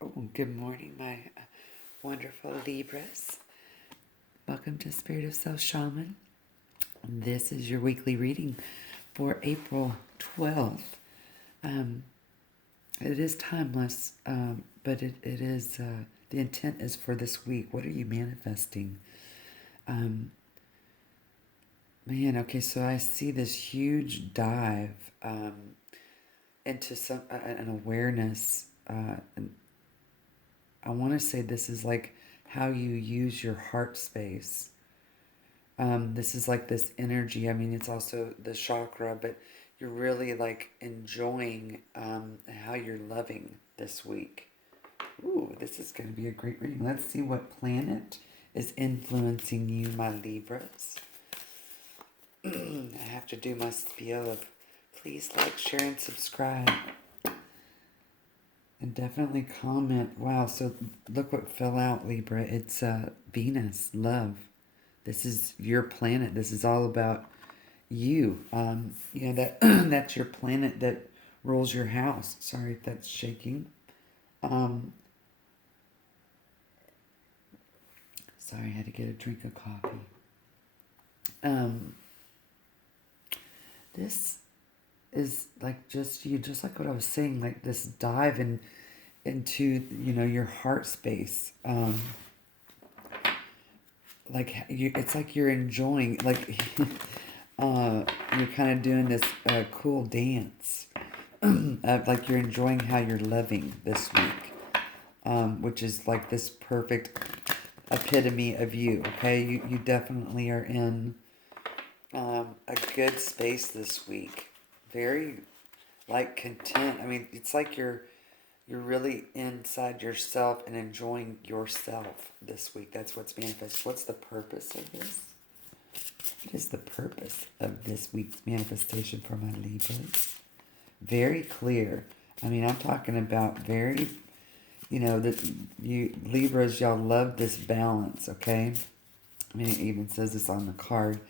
Oh, good morning, my wonderful Libras. Welcome to Spirit of Self Shaman. This is your weekly reading for April 12th. Um, it is timeless, but it is, the intent is for this week. What are you manifesting? Um, Man, okay, so I see this huge dive into an awareness. And I want to say this is like how you use your heart space. This is like this energy. I mean, it's also the chakra, but you're really like enjoying how you're loving this week. Ooh, this is going to be a great reading. Let's see what planet is influencing you, my Libras. I have to do my spiel of please like, share, and subscribe. And definitely comment. Wow, so look what fell out, Libra. It's Venus, love. This is your planet. This is all about you. That that's your planet that rules your house. Sorry if that's shaking. Um, Sorry, I had to get a drink of coffee. Um, this is like just you, just like what I was saying, like this dive into your heart space. Like you, it's like you're enjoying, like you're kind of doing this cool dance. Like you're enjoying how you're loving this week, which is like this perfect epitome of you. Okay, you definitely are in a good space this week. Very like content. I mean, it's like you're really inside yourself and enjoying yourself this week. That's what's manifest. What's the purpose of this? What is the purpose of this week's manifestation for my Libras? Very clear. I mean, I'm talking about very, that you Libras, y'all love this balance, okay? I mean, it even says this on the card.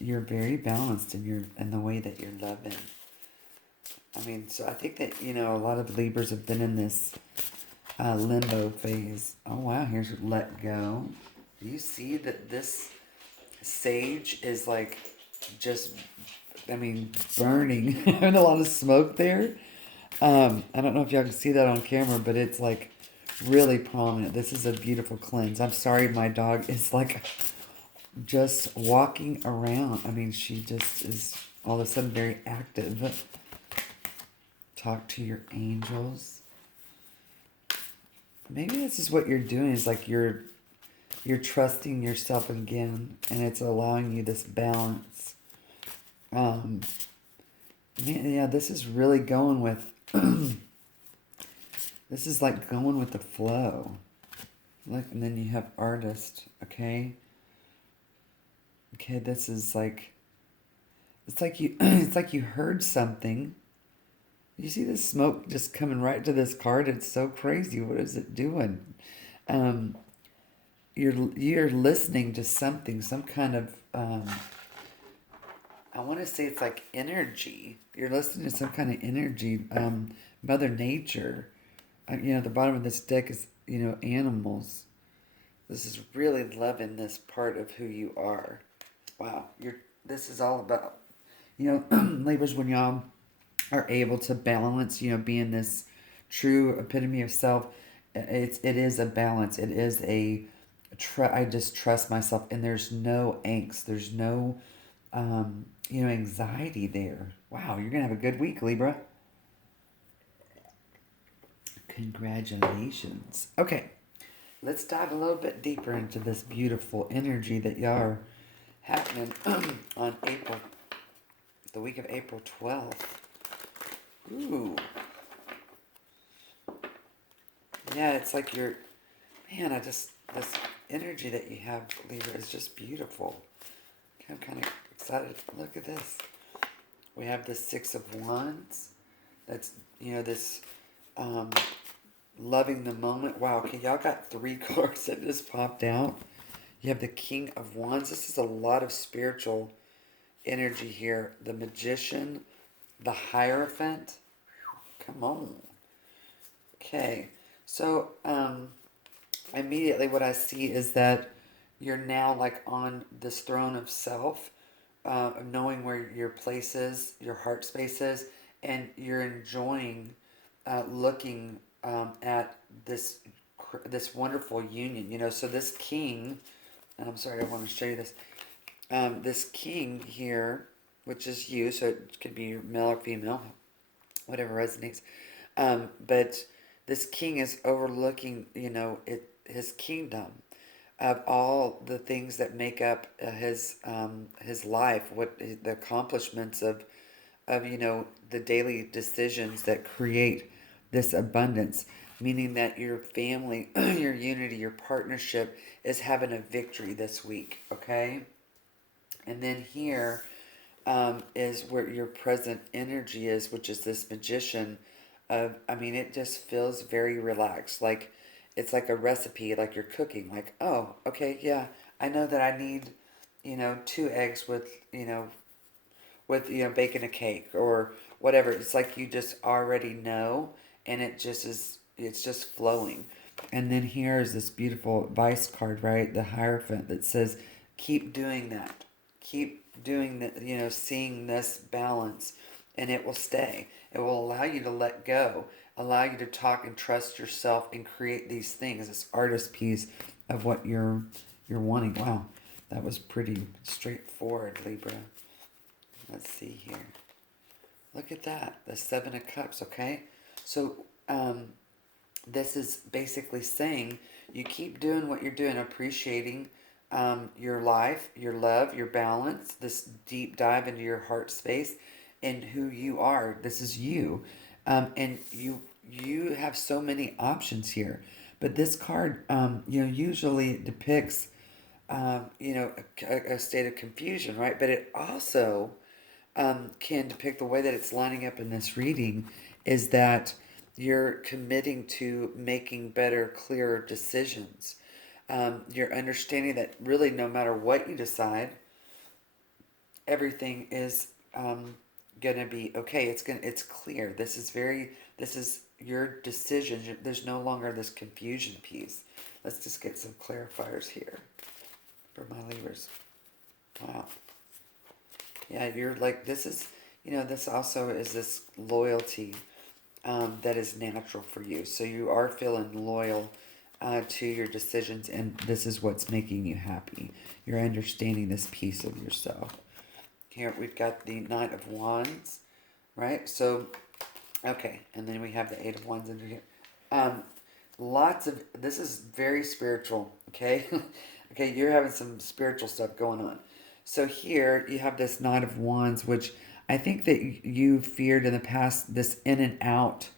You're very balanced in the way that you're loving. I mean, so I think that, a lot of Libras have been in this limbo phase. Oh, wow, here's let go. Do you see that this sage is like just, I mean, burning? Having a lot of smoke there. I don't know if y'all can see that on camera, but it's like really prominent. This is a beautiful cleanse. I'm sorry, my dog is like just walking around. I mean, she just is all of a sudden very active. Talk to your angels. Maybe this is what you're doing, is like you're trusting yourself again, and it's allowing you this balance. Um, yeah, this is really going with. This is like going with the flow. Look, and then you have artist. Okay. Okay, this is like. It's like you. It's like you heard something. You see the smoke just coming right to this card. It's so crazy. What is it doing? Um, you're listening to something, some kind of I want to say it's like energy. You're listening to some kind of energy. Mother Nature. The bottom of this deck is animals. This is really loving this part of who you are. Wow, you're. This is all about Libras, when y'all are able to balance. Being this true epitome of self. It is a balance. It is a I just trust myself, and there's no angst. There's no anxiety there. Wow, you're gonna have a good week, Libra. Congratulations. Okay, let's dive a little bit deeper into this beautiful energy that y'all are happening on the week of April 12th. Ooh, yeah, it's like man, this energy that you have, Libra, is just beautiful. Okay, I'm kind of excited. Look at this. We have the Six of Wands. That's, this um, loving the moment. Wow, okay, y'all got three cards that just popped out. You have the King of Wands. This is a lot of spiritual energy here. The Magician, the Hierophant. Come on. Okay, So, immediately what I see is that you're now like on this throne of self, of knowing where your place is, your heart space is, and you're enjoying looking at this wonderful union. So this king, and I'm sorry, I want to show you this. This king here, which is you, so it could be male or female, whatever resonates. But this king is overlooking, his kingdom of all the things that make up his life, what the accomplishments of the daily decisions that create this abundance, meaning that your family, your unity, your partnership is having a victory this week. Okay, and then here is where your present energy is, which is this magician of, I mean, it just feels very relaxed. Like it's like a recipe, like you're cooking. Like, oh, okay, yeah, I know that I need, 2 eggs with baking a cake or whatever. It's like you just already know, and it's just flowing. And then here is this beautiful advice card, right? The Hierophant that says, keep doing that. Keep doing that, seeing this balance, and it will stay. It will allow you to let go, allow you to talk and trust yourself and create these things, this artist piece of what you're wanting. Wow, that was pretty straightforward, Libra. Let's see here. Look at that, the Seven of Cups, okay? So, this is basically saying you keep doing what you're doing, appreciating your life, your love, your balance, this deep dive into your heart space and who you are. This is you. And you have so many options here. But this card, usually depicts, a state of confusion, right? But it also can depict the way that it's lining up in this reading is that you're committing to making better, clearer decisions. You're understanding that really no matter what you decide, everything is gonna be okay. It's clear. This is your decision. There's no longer this confusion piece. Let's just get some clarifiers here for my Libras. Wow. Yeah, you're like, this is, this also is this loyalty that is natural for you. So you are feeling loyal to your decisions, and this is what's making you happy. You're understanding this piece of yourself. Here we've got the Knight of Wands, right? So, okay, and then we have the Eight of Wands under here. Um, this is very spiritual, okay? Okay, you're having some spiritual stuff going on. So here you have this Knight of Wands, which I think that you feared in the past, this in and out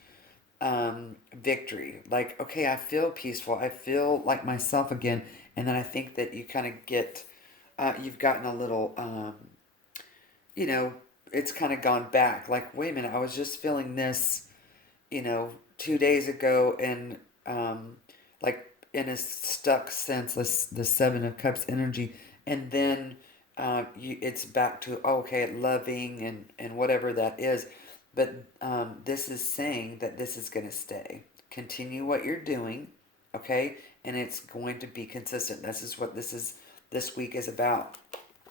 victory. Like, okay, I feel peaceful. I feel like myself again. And then I think that you kind of you've gotten a little, you know, it's kind of gone back. Like, wait a minute, I was just feeling this, 2 days ago, and like in a stuck sense, the Seven of Cups energy, and then it's back to okay, loving and whatever that is. But this is saying that this is going to stay. Continue what you're doing, okay, and it's going to be consistent. This is what this week is about.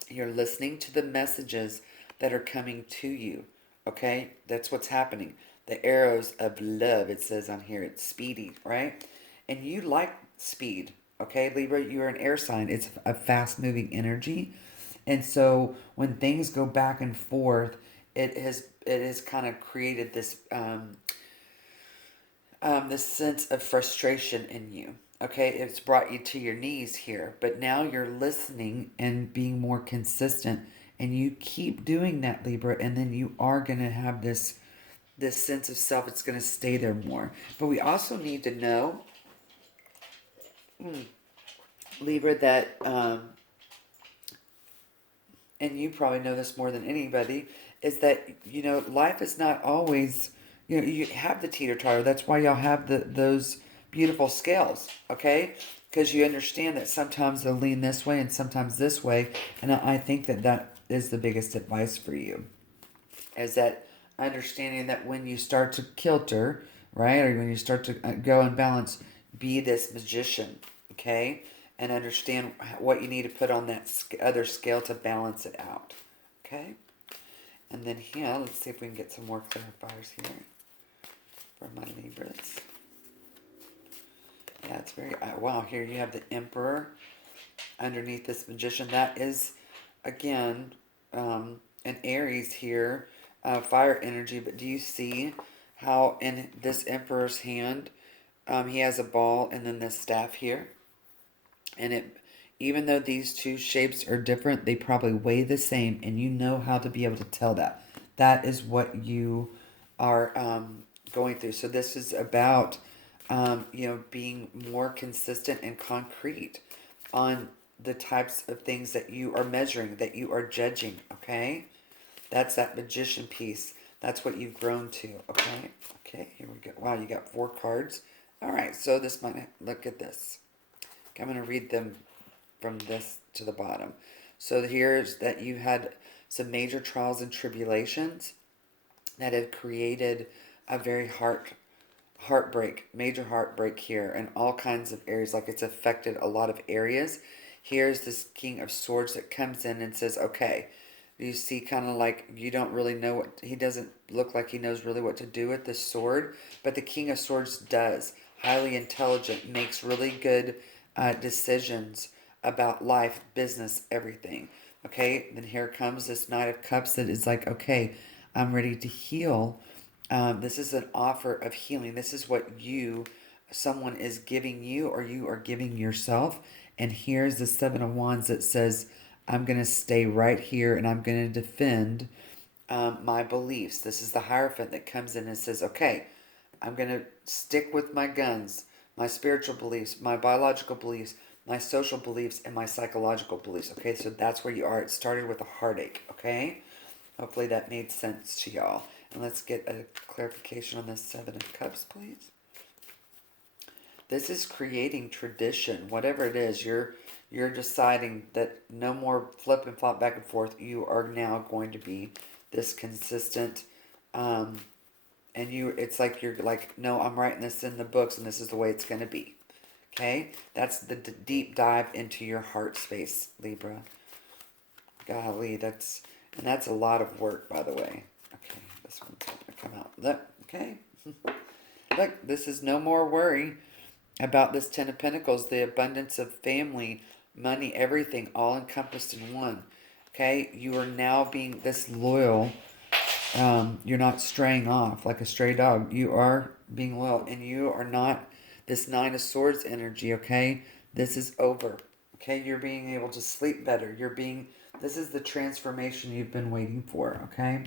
You're listening to the messages that are coming to you. Okay? That's what's happening. The arrows of love, it says on here. It's speedy, right? And you like speed. Okay, Libra, you're an air sign. It's a fast moving energy. And so when things go back and forth, it has kind of created this sense of frustration in you. Okay, it's brought you to your knees here, but now you're listening and being more consistent, and you keep doing that, Libra, and then you are going to have this sense of self. It's going to stay there more. But we also need to know, Libra, that and you probably know this more than anybody, is that life is not always, you have the teeter-totter. That's why y'all have those beautiful scales, okay? Because you understand that sometimes they'll lean this way and sometimes this way, and I think that is the biggest advice for you, is that understanding that when you start to kilter, right? Or when you start to go unbalanced, be this magician, okay? And understand what you need to put on that other scale to balance it out, okay? And then here, let's see if we can get some more clarifiers here for my Libras. Yeah, it's very, wow, here you have the Emperor underneath this Magician. That is, again, an Aries here, fire energy. But do you see how in this Emperor's hand, he has a ball and then this staff here? And it, even though these two shapes are different, they probably weigh the same, and you know how to be able to tell that. That is what you are going through. So this is about, being more consistent and concrete on the types of things that you are measuring, that you are judging, okay? That's that magician piece. That's what you've grown to, okay? Okay, here we go. Wow, you got 4 cards. All right, so this might, look at this. I'm going to read them from this to the bottom. So here's that you had some major trials and tribulations that have created a very major heartbreak here in all kinds of areas. Like it's affected a lot of areas. Here's this King of Swords that comes in and says, okay, you see kind of like you don't really know what, he doesn't look like he knows really what to do with this sword, but the King of Swords does. Highly intelligent, makes really good decisions about life, business, everything. Okay, then here comes this Knight of Cups that is like, okay, I'm ready to heal. This is an offer of healing. This is what someone is giving you, or you are giving yourself. And here's the Seven of Wands that says, I'm going to stay right here and I'm going to defend my beliefs. This is the Hierophant that comes in and says, okay, I'm going to stick with my guns, my spiritual beliefs, my biological beliefs, my social beliefs, and my psychological beliefs. Okay, so that's where you are. It started with a heartache, okay? Hopefully that made sense to y'all. And let's get a clarification on this Seven of Cups, please. This is creating tradition. Whatever it is, you're deciding that no more flip and flop back and forth. You are now going to be this consistent, and it's like you're like, no, I'm writing this in the books and this is the way it's going to be. Okay, that's the deep dive into your heart space, Libra. Golly, that's a lot of work, by the way. Okay, this one's going to come out. Look, okay. Look, this is no more worry about this Ten of Pentacles, the abundance of family, money, everything, all encompassed in one. Okay, you are now being this loyal. You're not straying off like a stray dog. You are being loyal, and you are not this Nine of Swords energy, okay? This is over, okay? You're being able to sleep better. This is the transformation you've been waiting for, okay?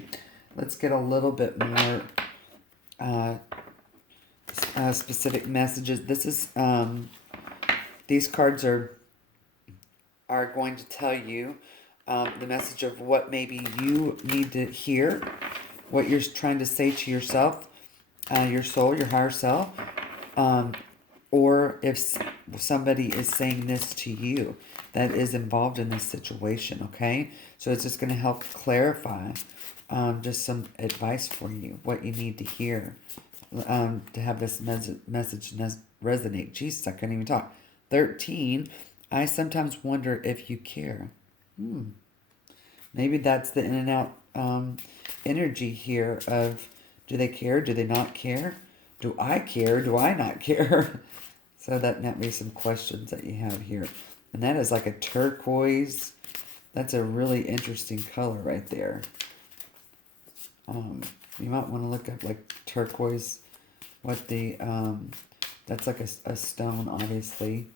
Let's get a little bit more specific messages. This is, these cards are going to tell you the message of what maybe you need to hear, what you're trying to say to yourself, your soul, your higher self, or if somebody is saying this to you that is involved in this situation, okay? So it's just going to help clarify just some advice for you, what you need to hear to have this message resonate. Jesus, I couldn't even talk. 13, I sometimes wonder if you care. Maybe that's the in and out energy here of, do they care? Do they not care? Do I care? Do I not care? So that might be some questions that you have here. And that is like a turquoise. That's a really interesting color right there. You might want to look up like turquoise, what the, that's like a stone, obviously.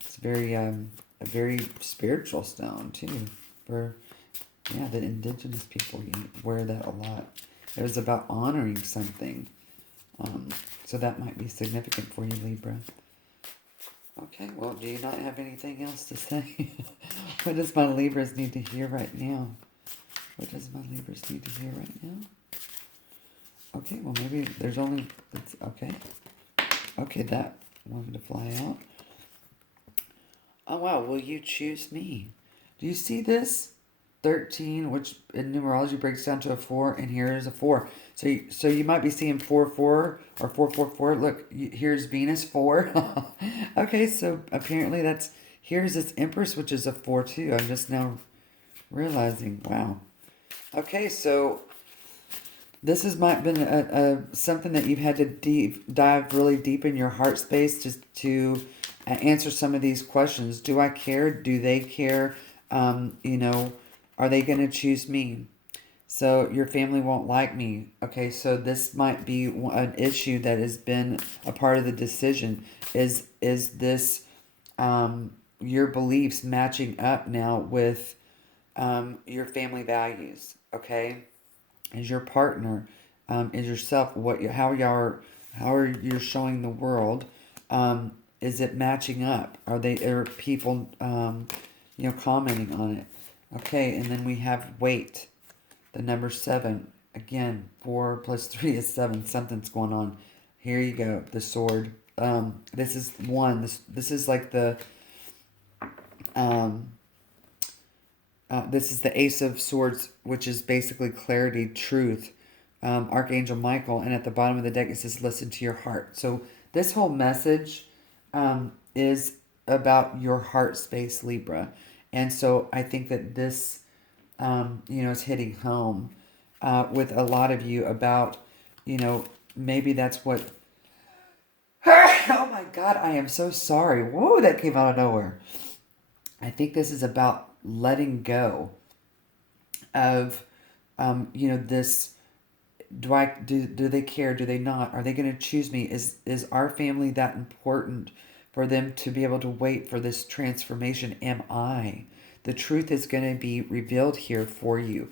It's very, a very spiritual stone too. For, yeah, the indigenous people wear that a lot. It was about honoring something. So that might be significant for you, Libra. Okay, well, do you not have anything else to say? What does my Libras need to hear right now? What does my Libras need to hear right now? Okay, well, maybe there's only, okay. Okay, that wanted to fly out. Oh, wow, will you choose me? Do you see this? 13, which in numerology breaks down to a 4, and here is a 4. So you might be seeing 4 4 or 4 4 4. Look, here's Venus 4. Okay, so apparently here's this Empress, which is a 4 too. I'm just now realizing. Wow. Okay, so this has might been something that you've had to dive really deep in your heart space just to answer some of these questions. Do I care? Do they care? Are they going to choose me? So your family won't like me. Okay, so this might be an issue that has been a part of the decision. Is this your beliefs matching up now with your family values? Okay, is your partner, is yourself, how are you showing the world? Is it matching up? Are people commenting on it? Okay, and then we have weight, the number 7. Again, 4 plus 3 is 7. Something's going on. Here you go, the sword. This is 1. This is like the um, this is the Ace of Swords, which is basically clarity, truth. Archangel Michael, and at the bottom of the deck it says, "Listen to your heart." So this whole message is about your heart space, Libra, and so I think that this, is hitting home with a lot of you about, maybe that's what. Oh my God, I am so sorry. Whoa, that came out of nowhere. I think this is about letting go of, this. Do they care? Do they not? Are they going to choose me? Is our family that important for them to be able to wait for this transformation? Am I? The truth is going to be revealed here for you.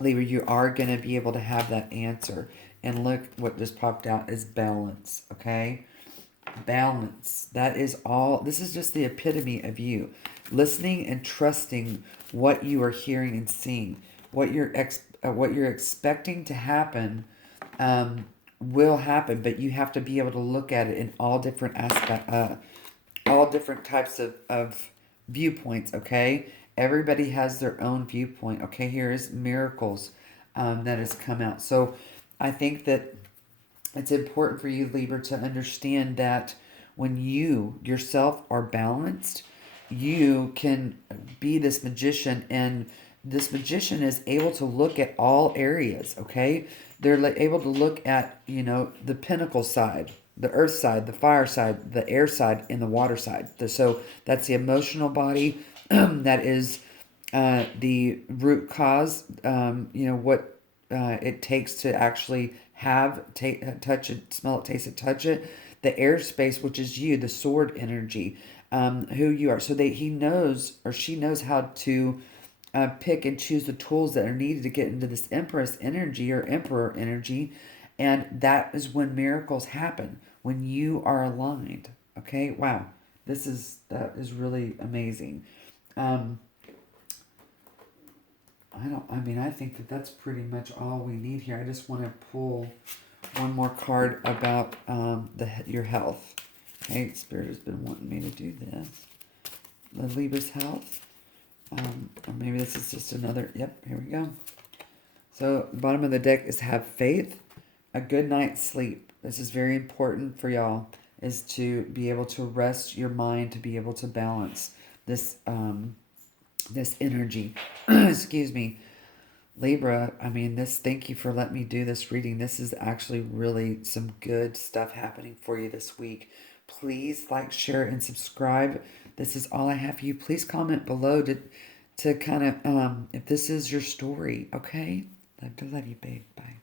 Libra, you are going to be able to have that answer. And look, what just popped out is balance, okay? Balance. That is all. This is just the epitome of you. Listening and trusting what you are hearing and seeing. What you're expecting to happen will happen, but you have to be able to look at it in all different all different types of viewpoints, okay? Everybody has their own viewpoint, okay? Here is miracles that has come out. So I think that it's important for you, Libra, to understand that when you yourself are balanced, you can be this magician, and this magician is able to look at all areas, okay? They're able to look at, the pinnacle side, the earth side, the fire side, the air side, and the water side. So that's the emotional body. That is the root cause, what it takes to actually touch it, smell it, taste it, touch it. The airspace, which is you, the sword energy, who you are. So he knows, or she knows, how to pick and choose the tools that are needed to get into this Empress energy or Emperor energy. And that is when miracles happen, when you are aligned. Okay, wow. That is really amazing. I think that that's pretty much all we need here. I just want to pull one more card about your health. Okay, Spirit has been wanting me to do this. The Libra's health. Or maybe this is just another. Yep, here we go. So the bottom of the deck is have faith, a good night's sleep. This is very important for y'all, is to be able to rest your mind, to be able to balance this this energy. Excuse me. Libra, thank you for letting me do this reading. This is actually really some good stuff happening for you this week. Please like, share, and subscribe. This is all I have for you. Please comment below to kind of, if this is your story, okay? Love to love you, babe. Bye.